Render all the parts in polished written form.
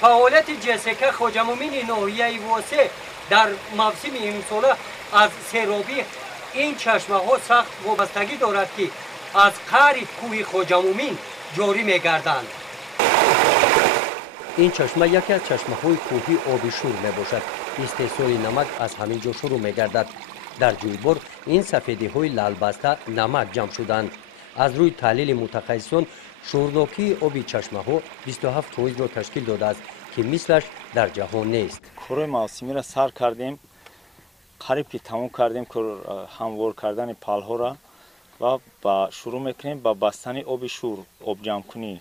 فعالیت جسک خوجمومین ناحیه واسه در موسم امسال از سیرابی این چشمه ها سخت وابستگی دارد که از قعر کوه خوجمومین جاری می‌گردند. این چشمه یکی از چشمه‌های کوهی آبی شور میباشد. استحصال نمک از همین جا شروع می‌گردد. در جویبار این سفیدی‌های لال‌بسته نمک جمع شدند. از روی تحلیل متخصصان شورناکی آبی چشمه‌ها 27% را تشکیل داده است که مثلش در جهان نیست. کوره موسمی را سر کردیم، قریب که تمام کردیم هموار کردن پل‌ها را و با شروع میکنیم با بستن آب شور، آب جمع کنی.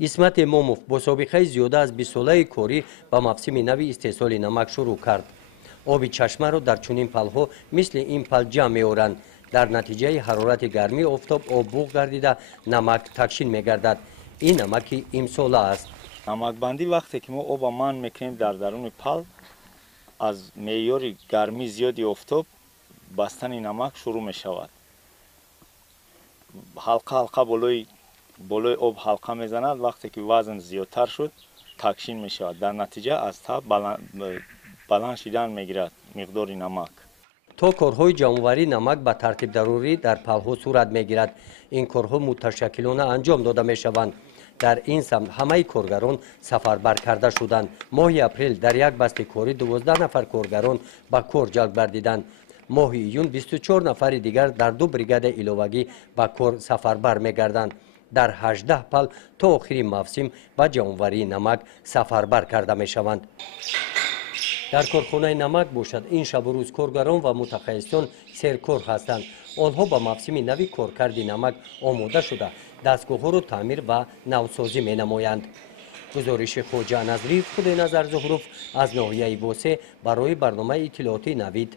اسمت موموف با سابقه زیاده از 20 ساله کاری با موسم نوی استحصال نمک شروع کرد. آب چشمه را در چنین پل‌ها مثل این پل جمع می‌آورند. در نتیجه حرارت گرمی آفتاب آب بوق گردیده نمک تکشین می‌گردد. این نمک امساله است. نمک بندی وقتی که ما آب من میکنیم در درون پل، از معیار گرمی زیادی آفتاب بستن نمک شروع می شود. حلقه بالای آب حلقه میزند. وقتی که وزن زیادتر شد تکشین می شود. در نتیجه از تا بلند شدن میگیرد مقدار نمک. تا کارهای جمع‌آوری نمک به ترتیب ضروری در پل‌ها صورت می‌گیرد. این کارها متشکلانه انجام داده می‌شوند. در این سمت همه کارگران سفربر کرده شدند. ماه اپریل در یک بسته کاری 12 نفر کارگران به کار جلب گردیدند. ماه ایون 24 نفر دیگر در 2 بریگاد علاوگی به کار سفربر می‌گردند. در 18 پل تا آخر موسم به جمع‌آوری نمک سفربر کرده می‌شوند. در کارخانه نمک باشد این شب و روز کارگران و متخصصان سرکار هستند. آنها با موسم نوی کارکرد نمک آماده شده دستگاه ها را تعمیر و نوسازی می نمایند. گزارش خواجه نظری، خود نظر ظهروف از ناحیه واسه برای برنامه اطلاعاتی نوید